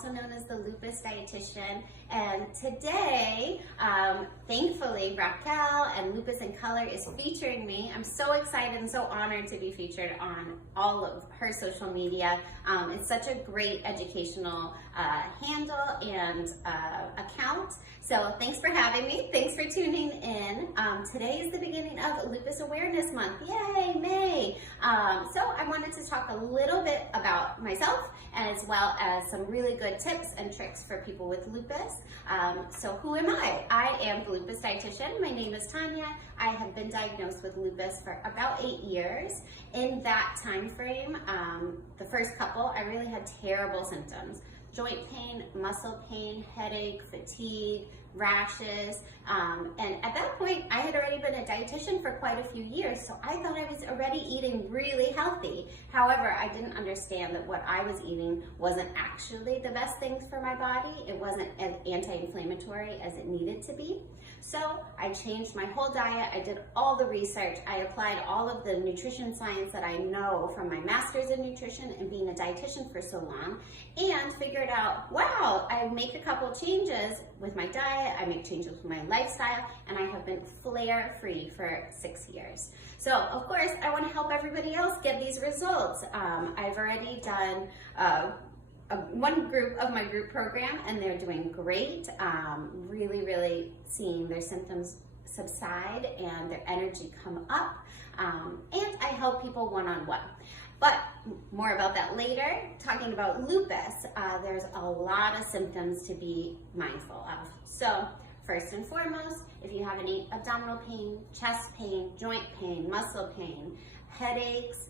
also known as the Lupus Dietitian. And today, thankfully, Raquel and Lupus in Color is featuring me. I'm so excited and so honored to be featured on all of her social media. It's such a great educational handle and account. So thanks for having me. Thanks for tuning in. Today is the beginning of Lupus Awareness Month. Yay, May! So I wanted to talk a little bit about myself as well as some really good tips and tricks for people with lupus. So who am I? I am the Lupus Dietitian. My name is Tanya. I have been diagnosed with lupus for about 8 years. In that time frame, the first couple, I really had terrible symptoms. Joint pain, muscle pain, headache, fatigue, rashes, and at that point I had already been a dietitian for quite a few years, so I thought I was already eating really healthy. However, I didn't understand that what I was eating wasn't actually the best things for my body. It wasn't as anti-inflammatory as it needed to be. So I changed my whole diet. I did all the research. I applied all of the nutrition science that I know from my master's in nutrition and being a dietitian for so long, and figured out, wow, I make a couple changes with my diet, I make changes with my lifestyle, and I have been flare-free for 6 years. So of course, I want to help everybody else get these results. I've already done one group of my group program, and they're doing great. Really seeing their symptoms subside and their energy come up. And I help people one-on-one. But more about that later. Talking about lupus, there's a lot of symptoms to be mindful of. So first and foremost, if you have any abdominal pain, chest pain, joint pain, muscle pain, headaches,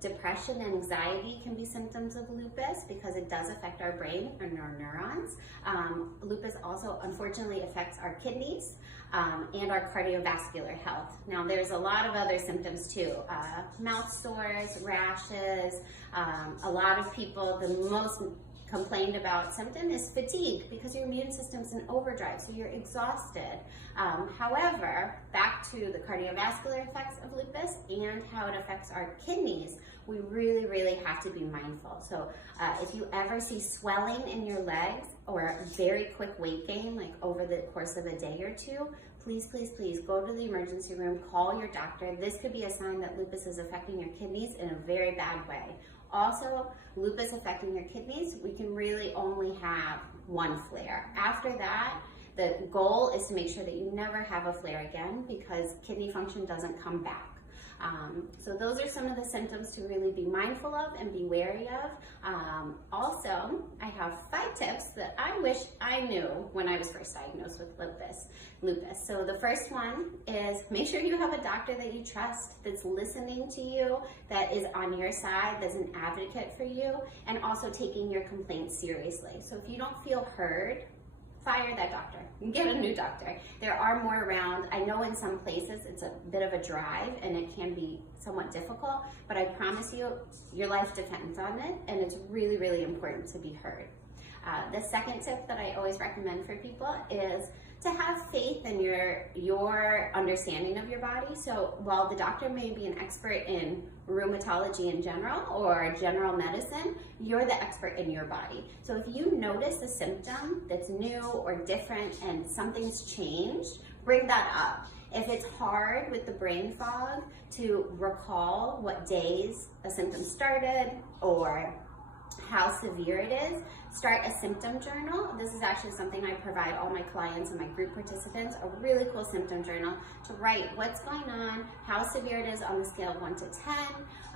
depression and anxiety can be symptoms of lupus because it does affect our brain and our neurons. Lupus also unfortunately affects our kidneys and our cardiovascular health. Now there's a lot of other symptoms too. Mouth sores, rashes, a lot of people, the most complained about symptom is fatigue because your immune system's in overdrive, so you're exhausted. However, back to the cardiovascular effects of lupus and how it affects our kidneys, we really have to be mindful. So if you ever see swelling in your legs or very quick weight gain, like over the course of a day or two, please go to the emergency room, call your doctor. This could be a sign that lupus is affecting your kidneys in a very bad way. Also, lupus affecting your kidneys, we can really only have one flare. After that, the goal is to make sure that you never have a flare again because kidney function doesn't come back. So those are some of the symptoms to really be mindful of and be wary of. Also, I have 5 tips that I wish I knew when I was first diagnosed with lupus. So the first one is make sure you have a doctor that you trust, that's listening to you, that is on your side, that's an advocate for you, and also taking your complaints seriously. So if you don't feel heard, fire that doctor, get a new doctor. There are more around. I know in some places it's a bit of a drive and it can be somewhat difficult, but I promise you, your life depends on it, and it's really important to be heard. The second tip that I always recommend for people is to have faith in your understanding of your body. So while the doctor may be an expert in rheumatology in general or general medicine, you're the expert in your body. So if you notice a symptom that's new or different and something's changed, bring that up. If it's hard with the brain fog to recall what days a symptom started or how severe it is, start a symptom journal. This is actually something I provide all my clients and my group participants, a really cool symptom journal to write what's going on, how severe it is on the scale of 1 to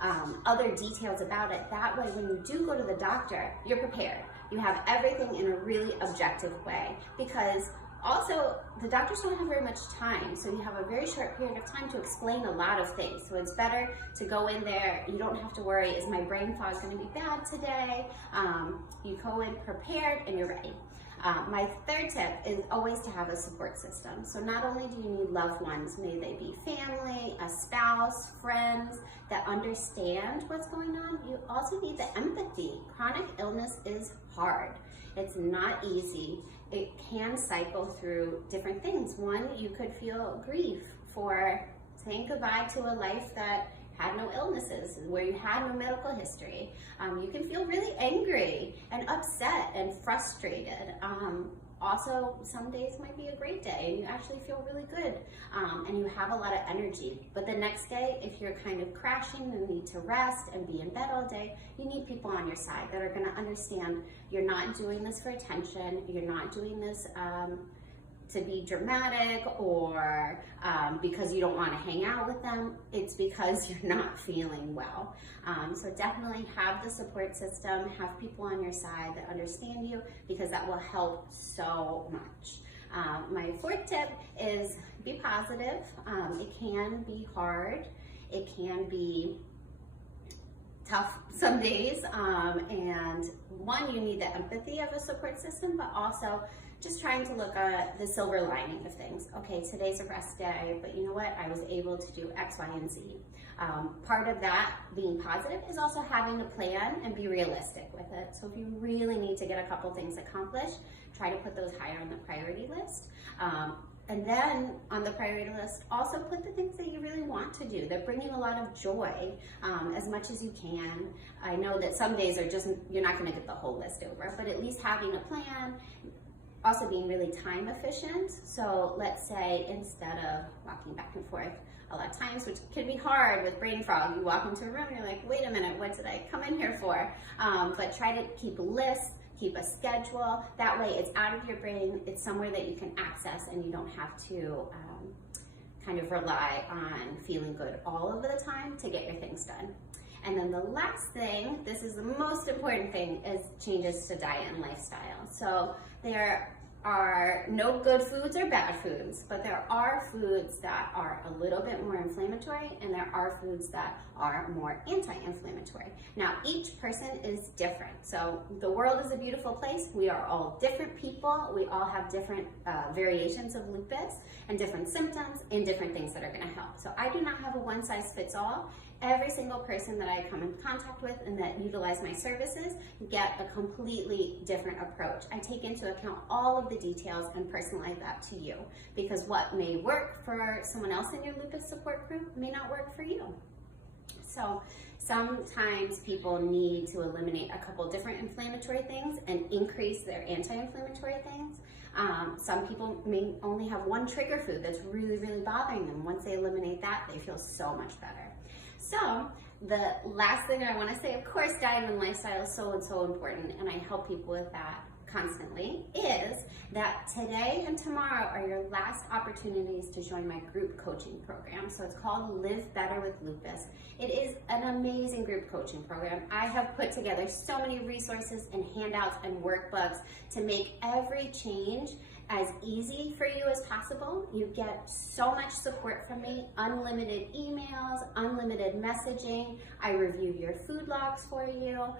10, other details about it. That way, when you do go to the doctor, you're prepared. You have everything in a really objective way, because also, the doctors don't have very much time, so you have a very short period of time to explain a lot of things. So it's better to go in there, you don't have to worry, is my brain fog going to be bad today? You go in prepared and you're ready. My third tip is always to have a support system. So not only do you need loved ones, may they be family, a spouse, friends, that understand what's going on, you also need the empathy. Chronic illness is hard. It's not easy. It can cycle through different things. One, you could feel grief for saying goodbye to a life that had no illnesses, where you had no medical history. You can feel really angry and upset and frustrated. Also, some days might be a great day and you actually feel really good and you have a lot of energy. But the next day, if you're kind of crashing and need to rest and be in bed all day, you need people on your side that are going to understand you're not doing this for attention, you're not doing this to be dramatic or because you don't want to hang out with them. It's because you're not feeling well. So definitely have the support system, have people on your side that understand you, because that will help so much. My fourth tip is be positive. It can be hard. It can be tough some days. And one, you need the empathy of a support system, but also just trying to look at the silver lining of things. Okay, today's a rest day, but you know what? I was able to do X, Y, and Z. Part of that being positive is also having a plan and be realistic with it. So if you really need to get a couple things accomplished, try to put those higher on the priority list. And then on the priority list, also put the things that you really want to do that bring you a lot of joy as much as you can. I know that some days are just, you're not gonna get the whole list over, but at least having a plan. Also being really time efficient. So let's say instead of walking back and forth a lot of times, which can be hard with brain fog, you walk into a room and you're like, wait a minute, what did I come in here for? But try to keep lists, keep a schedule. That way it's out of your brain, it's somewhere that you can access and you don't have to kind of rely on feeling good all of the time to get your things done. And then the last thing, this is the most important thing, is changes to diet and lifestyle. So there are no good foods or bad foods, but there are foods that are a little bit more inflammatory and there are foods that are more anti-inflammatory. Now, each person is different. So the world is a beautiful place. We are all different people. We all have different variations of lupus and different symptoms and different things that are gonna help. So I do not have a one size fits all. Every single person that I come in contact with and that utilize my services get a completely different approach. I take into account all of the details and personalize that to you, because what may work for someone else in your lupus support group may not work for you. So sometimes people need to eliminate a couple different inflammatory things and increase their anti-inflammatory things. Some people may only have one trigger food that's really, really bothering them. Once they eliminate that, they feel so much better. So the last thing I want to say, of course, diet and lifestyle is so important, and I help people with that constantly, is that today and tomorrow are your last opportunities to join my group coaching program. So it's called Live Better with Lupus. It is an amazing group coaching program. I have put together so many resources and handouts and workbooks to make every change as easy for you as possible. You get so much support from me, unlimited emails, unlimited messaging. I review your food logs for you.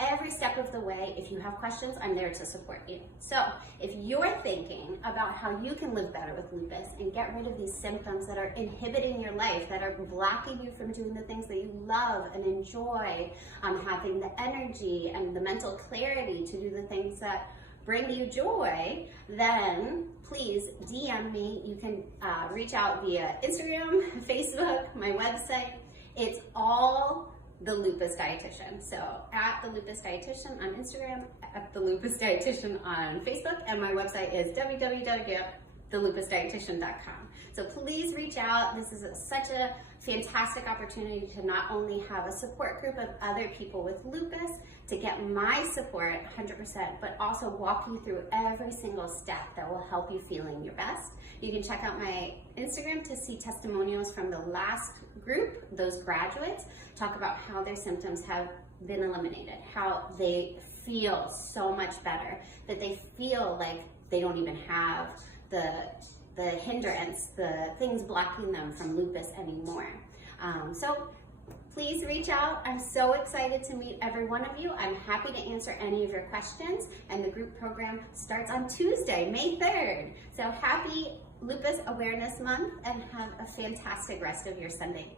Every step of the way, if you have questions, I'm there to support you. So if you're thinking about how you can live better with lupus and get rid of these symptoms that are inhibiting your life, that are blocking you from doing the things that you love and enjoy, having the energy and the mental clarity to do the things that bring you joy, then please DM me. You can reach out via Instagram, Facebook, my website. It's all The Lupus Dietitian. So at The Lupus Dietitian on Instagram, at The Lupus Dietitian on Facebook, and my website is www.thelupusdietitian.com. So please reach out. This is such a fantastic opportunity to not only have a support group of other people with lupus, to get my support 100%, but also walk you through every single step that will help you feeling your best. You can check out my Instagram to see testimonials from the last group, those graduates, talk about how their symptoms have been eliminated, how they feel so much better, that they feel like they don't even have the hindrance, the things blocking them from lupus anymore. So please reach out. I'm so excited to meet every one of you. I'm happy to answer any of your questions, and the group program starts on Tuesday, May 3rd. So happy Lupus Awareness Month, and have a fantastic rest of your Sunday.